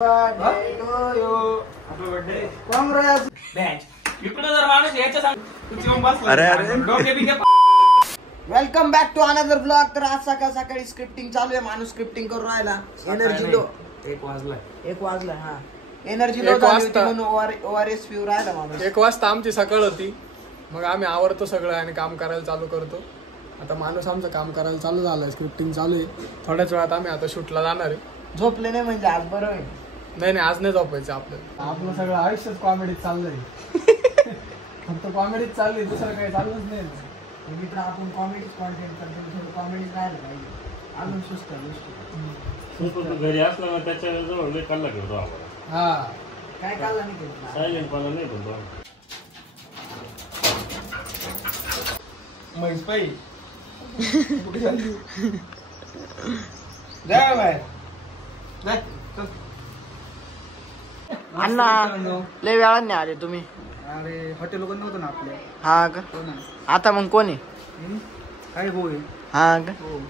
Welcome back to another blog. तर आज सकाळी स्क्रिप्टिंग चालू आहे. माणूस स्क्रिप्टिंग करून राहिला. एनर्जी लो 1 वाजला. हा एनर्जी लो झाली होती म्हणून ओआरएस पिऊ राहिला माणूस. 1 वाजता आमची सकाळ होती. मग आम्ही आवरतो सगळं आणि काम करायला चालू करतो. आता माणूस आमचं काम करायला चालू झालंय. स्क्रिप्टिंग चालू आहे. थोड्याच वेळात आम्ही आता शूटला जाणार आहे. झोपले नाही म्हणजे आज बरं आहे. नाही आज नाही झोपायचं आपल्याला. आपलं सगळं आयुष्यच कॉमेडीत चाललंय. फक्त कॉमेडीच चालली, दुसरं काही चाललंच नाही. मित्र आपण कॉमेडीच कॉन्टेंट करतो. थोडं कॉमेडीच राहायला पाहिजे. अजून सुस्त गोष्टी घरी असला ना त्याच्या जवळ काढला घेतो आपण. हा काय काढला नाही घेतला. सायलेंट पाला नाही बोलतो. म्हैस पाई कुठे चालली? जाय बाहेर जाय. अण्णा लय वेळाने आले तुम्ही. अरे हॉटेल वगैरे नव्हतं ना आपल्या. हा का? आता मग कोण आहे? काय भाऊ आहे. हा का? हो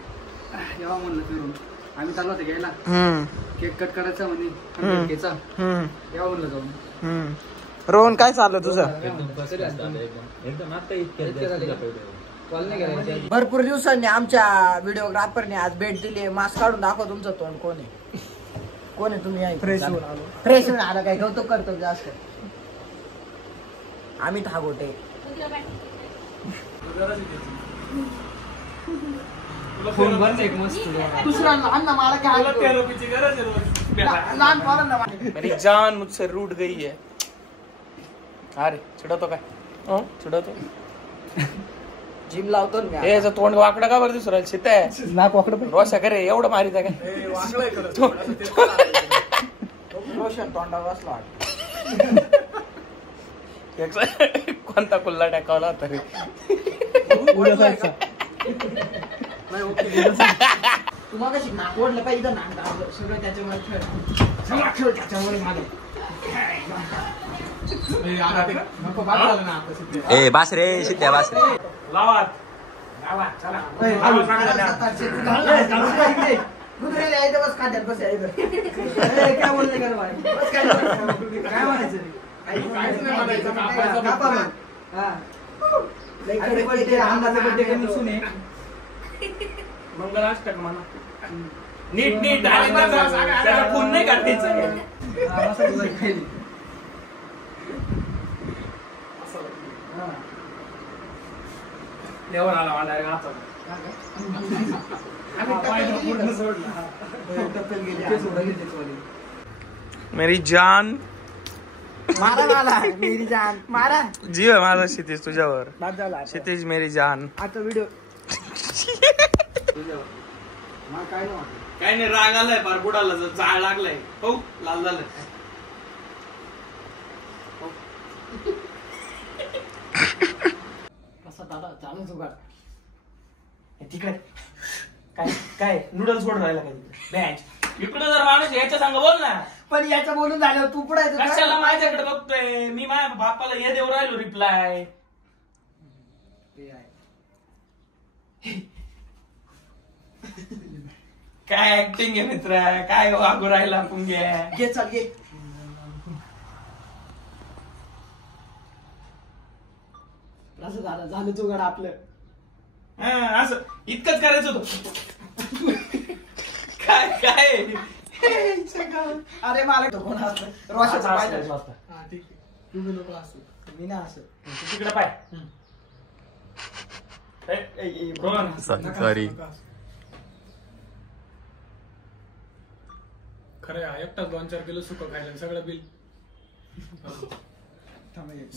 यावा म्हणलं फिरून. आम्ही चाललो होतो घ्यायला. केक कट करायचा म्हणे. यावा म्हणलं जाऊन. रोहन काय चाललं तुझं? भरपूर दिवसांनी आमच्या व्हिडिओग्राफरने आज भेट दिली. मास्क काढून दाखव तुमचं तोंड. कोण आहे तुम्ही? फ्रेश होऊन आलं. काय कौतुक करतो जास्त. आम्ही थागोटे. मेरी जान मुझसे रूठ गई है. अरे चिडवतो काय? चिडवतो. जिम लावतो ना. याचं तोंड वाकडं का बरं दिसू राहिलं? शित आहे नाक वाकडं. रोषा करे एवढं मारीत आहे काय? रोशन तोंडावर असला कोणता कुल्ला टाकावला होता रे? तुम्हाला कशी नाक ओढलं पाहिजे. नाक दाबलं सगळं त्याच्यामुळे खेळ त्याच्यामुळे झालं. ए बास रे शित्या बास रे. लावात बस खात्यात बस. काय बोलले का काय म्हणायचं? मंगलाष्टक म्हणा. नीट त्याला फोन नाही काढायचं. आला मेरी जान मारा मेरी जान मारा. जीव आहे माझा क्षितिज तुझ्यावर. क्षितिज मेरी जान. आता व्हिडिओ काय नाही राग आलाय फार बुडाला. जाळ लागलाय. हो लाल झालंय. कसा दादा चालू जुगाड तिकडे काय नूडल्स सोडून राहिला काय बँच इकडे जर माणूस याच्या सांग बोल ना. पण याचं बोलून झालं तू पुढे कशाला माझ्याकडे बघतोय? मी माझ्या बापाला हे देऊ राहिलो रिप्लाय. काय ऍक्टिंग आहे मित्र? काय वागू राहिला पुंग्या? घे चाल घे. असं झालं जुगाड आपलं. असं इतकंच करायचं होतं. काय अरे मला कोण असतं रोशाचं पाहिजे. मी ना असं तिकडे पाय. सॉरी. खरं एकटाच 2-4 किलो सुकं खायला सगळं बिल.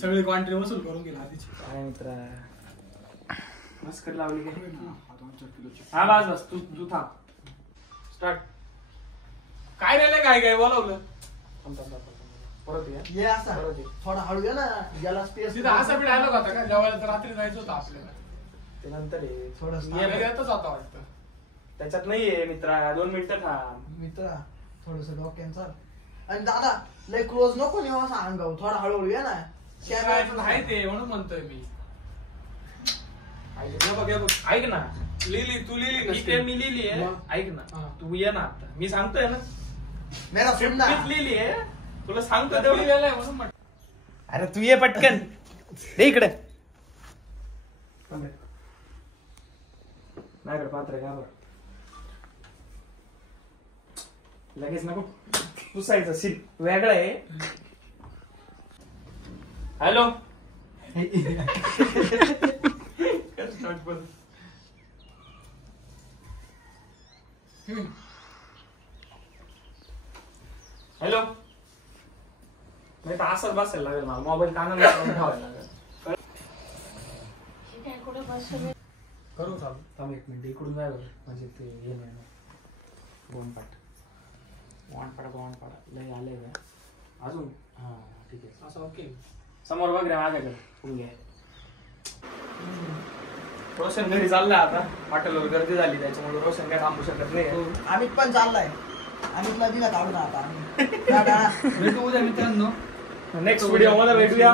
सगळी क्वांटिटी वसूल करून गेला आधीची. काय मित्र मस्कर लावली काय? 2-4 किलोची. हा बस तू थांब. स्टार्ट. काय राहिलं काय बोलावलं. परत ये असा थोडा हळू ये ना. याला स्पेस. तिथं असा बी डायलॉग होता का जेवायला रात्री जायचं होतं आपल्याला. ते नंतर थोडं येतच होता वाटतं. त्याच्यात नाहीये मित्रा. 2 मिनिटं थांब. मित्रा थोडस डोक्यान चाल. आणि दादा लय क्लोज नको नेऊ असं अंगावर. थोडा हळूहळू ये ना. आहे ते म्हणून म्हणतोय मी. ऐक ना. लिहिली तू लिहिली मी लिहिली आहे. ऐक ना तू ये ना आता. मी सांगतोय ना मेरा सुनना लिहिली आहे तुला सांगतो तेवढं. अरे तू ये पटकन दे इकडे. नाही पात्र का बरं लगेच नको पुसायचं सीन वेगळं आहे. हॅलो हॅलो नाही तर असंच बसायला लागेल मला मोबाईल कानाला ठेवायला लागेल. करू चालू थांब एक मिनिट इकडून जाय बरं म्हणजे ते हे नाही गोवणपाडा लय आले का अजून. हा ठीक आहे असं ओके. समोर बघ रे माझ्याकडे पुढे रोशन घरी चाललाय आता. हॉटेलवर गर्दी झाली त्याच्यामुळे रोशन काय थांबू शकत नाही. अमित पण चाललाय. अमितला दिला काढून आता भेटू उद्या मित्रांनो. नेक्स्ट व्हिडिओ मध्ये भेटूया.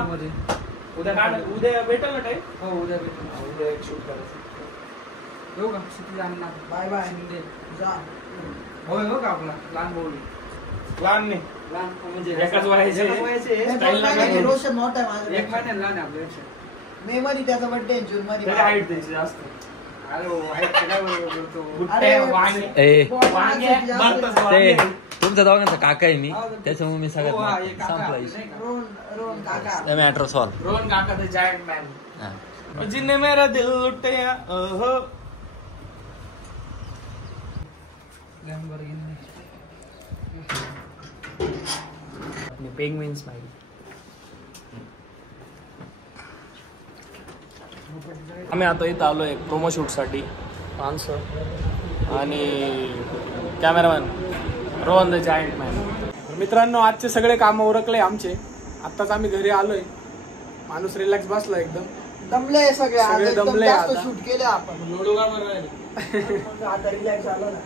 उद्या भेटेल ना टाईम. हो उद्या भेटू. उद्या एक शूट करायचं. येऊ का सिटी जाणार. बाय बाय जा. होय हो का आपला लहान भाऊ. लहान नाही लहान म्हणजे एकाच वयाचे. रोशन मोठा आहे माझा. एक महिन्याला लहान आहे आपल्यापेक्षा. मे मध्ये त्याचा बर्थडे जून मध्ये. त्याची हाईट द्यायची जास्त. अरे हाईट काय बोलतो. बुट्टे, वांगे. ए वांगे, भरतच ते वांगे. तुमच्या दोघांचा काका आहे मी त्याच्यामुळे मी हो, हा, सगळ्यात एक काका. संपला नाही का? रोहन काका. Matter solve. रोहन काका द जायंट मॅन. जिन्ने मेरा दिल लुटिया ओहो. लॅम्बोर्गिनी. अपनी पेंग्विन स्माइल. आम्ही आता इथं आलोय प्रोमो शूट साठी. माणसं आणि cameraman Rohan the giant man. मित्रांनो आजचे सगळे काम उरकले आमचे. आत्ताच आम्ही घरी आलोय. माणूस रिलॅक्स बसला एकदम. दमले सगळे आज सगळे एकदम दमले जास्त आता. शूट केले आपण. लोडू का बरं राहिले. मग आता रिलॅक्स झालं ना.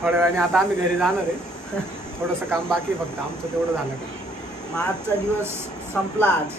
थोड्या वेळाने आता आम्ही घरी जाणार आहे. थोडंसं काम बाकी आहे फक्त आमचं तेवढं झालं का. मग आजचा दिवस संपला आज.